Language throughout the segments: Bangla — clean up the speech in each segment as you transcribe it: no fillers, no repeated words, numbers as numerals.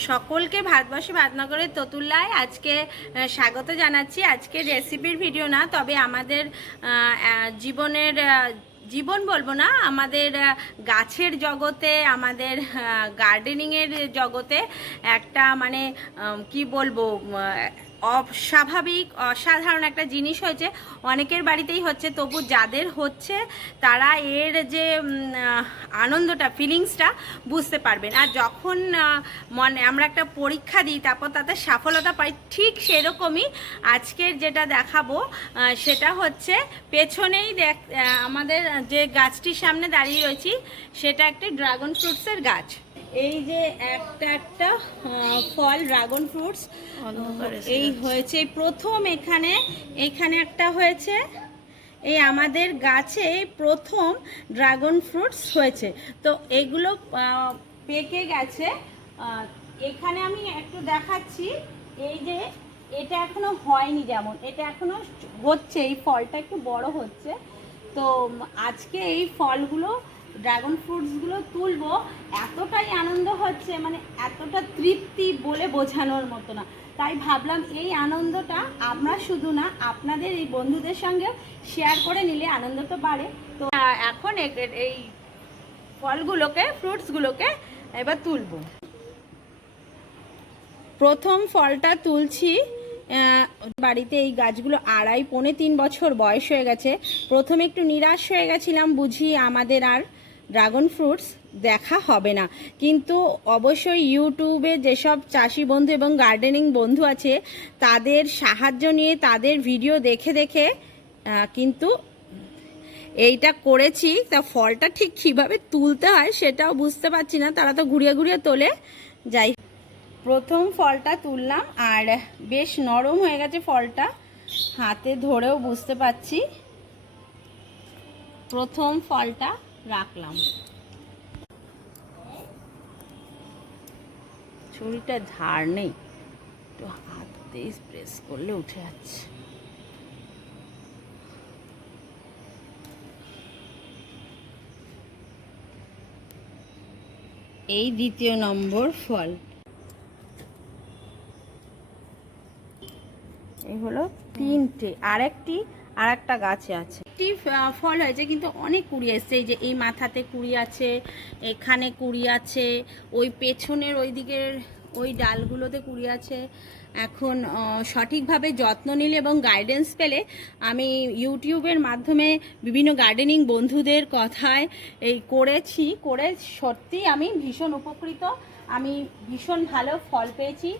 সকলকে ভারতবর্ষে ভাতনগরের ততুল্লায় আজকে স্বাগত জানাচ্ছি। আজকে রেসিপির ভিডিও না, তবে আমাদের জীবনের জীবন বলবো না, আমাদের গাছের জগতে, আমাদের গার্ডেনিংয়ের জগতে একটা মানে কি বলবো, অস্বাভাবিক অসাধারণ একটা জিনিস হয়েছে। অনেকের বাড়িতেই হচ্ছে, তবু যাদের হচ্ছে তারা এর যে আনন্দটা, ফিলিংসটা বুঝতে পারবেন। আর যখন আমরা একটা পরীক্ষা দিই, তারপর তাতে সফলতা পাই, ঠিক সেরকমই আজকের যেটা দেখাবো সেটা হচ্ছে পেছনেই আমাদের যে গাছটির সামনে দাঁড়িয়ে রয়েছি সেটা একটি ড্রাগন ফ্রুটসের গাছ। এই যে একটা একটা ফল ড্রাগন ফ্রুটস এই হয়েছে প্রথম, এখানে একটা হয়েছে। এই আমাদের গাছে প্রথম ড্রাগন ফ্রুটস হয়েছে। তো এগুলো পেকে গেছে। এখানে আমি একটু দেখাচ্ছি, এই যে এটা এখনো হয়নি, যেমন এটা এখনো হচ্ছে, এই ফলটা একটু বড় হচ্ছে। তো আজকে এই ফলগুলো, ড্রাগন ফ্রুটসগুলো তুলবো, এতটাই আনন্দ হচ্ছে, মানে এতটা তৃপ্তি বলে বোঝানোর মতো না। তাই ভাবলাম এই আনন্দটা আমরা শুধু না, আপনাদের এই বন্ধুদের সঙ্গেও শেয়ার করে নিলে আনন্দটা বাড়ে। তো এখন এই ফলগুলোকে, ফ্রুটসগুলোকে এবার তুলবো। প্রথম ফলটা তুলছি। বাড়িতে এই গাছগুলো 2.5-3 বছর বয়স হয়ে গেছে। প্রথমে একটু নিরাশ হয়ে গেছিলাম, বুঝি আমাদের আর ড্রাগন ফ্রুটস দেখা হবে না। কিন্তু অবশ্যই ইউটিউবে যেসব চাষি বন্ধু এবং গার্ডেনিং বন্ধু আছে, তাদের সাহায্য নিয়ে, তাদের ভিডিও দেখে দেখে কিন্তু এইটা করেছি। তা ফলটা ঠিক কীভাবে তুলতে হয় সেটাও বুঝতে পারছি না, তারা তো ঘুরিয়ে ঘুরিয়ে তোলে। যাই, প্রথম ফলটা তুললাম, আর বেশ নরম হয়ে গেছে ফলটা, হাতে ধরেও বুঝতে পারছি। প্রথম ফলটা রাখলাম, ছুরিটা ধার নেই, একটু হাতে প্রেস করলে উঠে যাচ্ছে। এই দ্বিতীয় নম্বর ফল, এই হলো 3টে, আর একটা গাছে আছে। একটি ফল হয়েছে, কিন্তু অনেক কুড়ি এসছে। এই যে এই মাথাতে কুড়ি আছে, এখানে কুড়ি আছে, ওই পেছনের ওই দিকের ওই ডালগুলোতে কুড়ি আছে। এখন সঠিকভাবে যত্ন নিলে এবং গাইডেন্স পেলে, আমি ইউটিউবের মাধ্যমে বিভিন্ন গার্ডেনিং বন্ধুদের কথায় এই করে সত্যি আমি ভীষণ উপকৃত। আমি ভীষণ ভালো ফল পেয়েছি।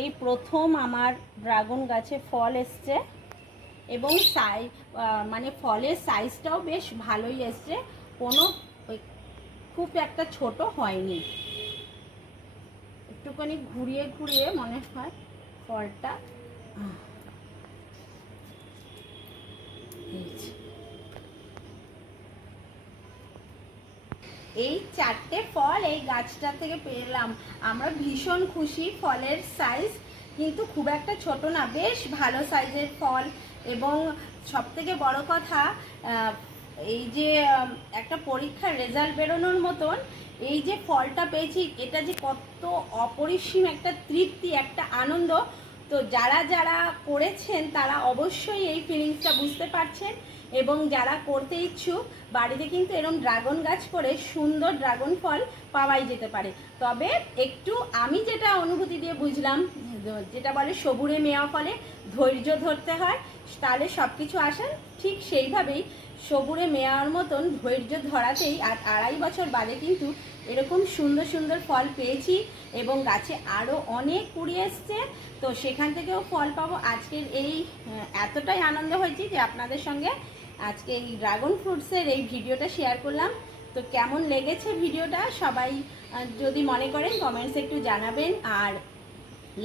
এই প্রথম আমার ড্রাগন গাছে ফল এসছে, এবং মানে ফলের সাইজটাও বেশ ভালোই এসছে, কোনো খুব একটা ছোট হয়নি। একটুখানি ঘুরিয়ে ঘুরিয়ে মনে হয় ফলটা এই 4টে ফল এই গাছটা থেকে পেলাম। আমরা ভীষণ খুশি। ফলের সাইজ কিন্তু খুব একটা ছোট না, বেশ ভালো সাইজের ফল। এবং সবথেকে বড় কথা, এই যে একটা পরীক্ষার রেজাল্ট বেরোনোর মতন এই যে ফলটা পেয়েছি, এটা যে কত অপরিসীম একটা তৃপ্তি, একটা আনন্দ। তো যারা যারা করেছেন তারা অবশ্যই এই ফিলিংসটা বুঝতে পারছেন, এবং যারা করতে ইচ্ছুক, বাড়িতে কিন্তু এরকম ড্রাগন গাছ করে সুন্দর ড্রাগন ফল পাওয়াই যেতে পারে। তবে একটু আমি যেটা অনুভূতি দিয়ে বুঝলাম, যেটা বলে সবুরে মেওয়া ফলে ধৈর্য ধরতে হয়, তাহলে সব কিছু আসে। ঠিক সেইভাবেই সবুরে মেওয়ার মতন ধৈর্য ধরাতেই আর 2.5 বছর বাদে কিন্তু এরকম সুন্দর সুন্দর ফল পেয়েছি, এবং গাছে আরও অনেক কুড়ি এসছে। তো সেখান থেকেও ফল পাবো। আজকের এই এতটাই আনন্দ হয়েছে যে আপনাদের সঙ্গে আজকে এই ড্রাগন ফ্রুটসের এই ভিডিওটা শেয়ার করলাম। তো কেমন লেগেছে ভিডিওটা সবাই যদি মনে করেন কমেন্টসে একটু জানাবেন, আর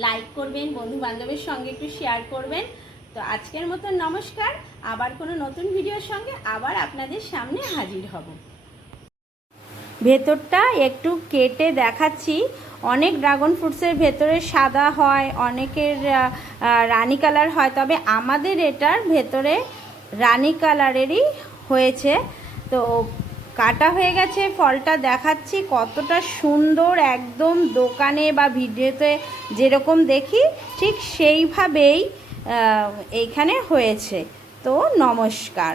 লাইক করবেন, বন্ধু বান্ধবের সঙ্গে একটু শেয়ার করবেন। তো আজকের মতন নমস্কার। আবার কোনো নতুন ভিডিওর সঙ্গে আবার আপনাদের সামনে হাজির হব। ভেতরটা একটু কেটে দেখাচ্ছি। অনেক ড্রাগন ফ্রুটসের ভেতরে সাদা হয়, অনেকের রানি কালার হয়, তবে আমাদের এটার ভেতরে রানি কালারেরই হয়েছে। তো কাটা হয়ে গেছে, ফলটা দেখাচ্ছি কতটা সুন্দর, একদম দোকানে বা ভিডিওতে যেরকম দেখি ঠিক সেইভাবেই এইখানে হয়েছে। তো নমস্কার।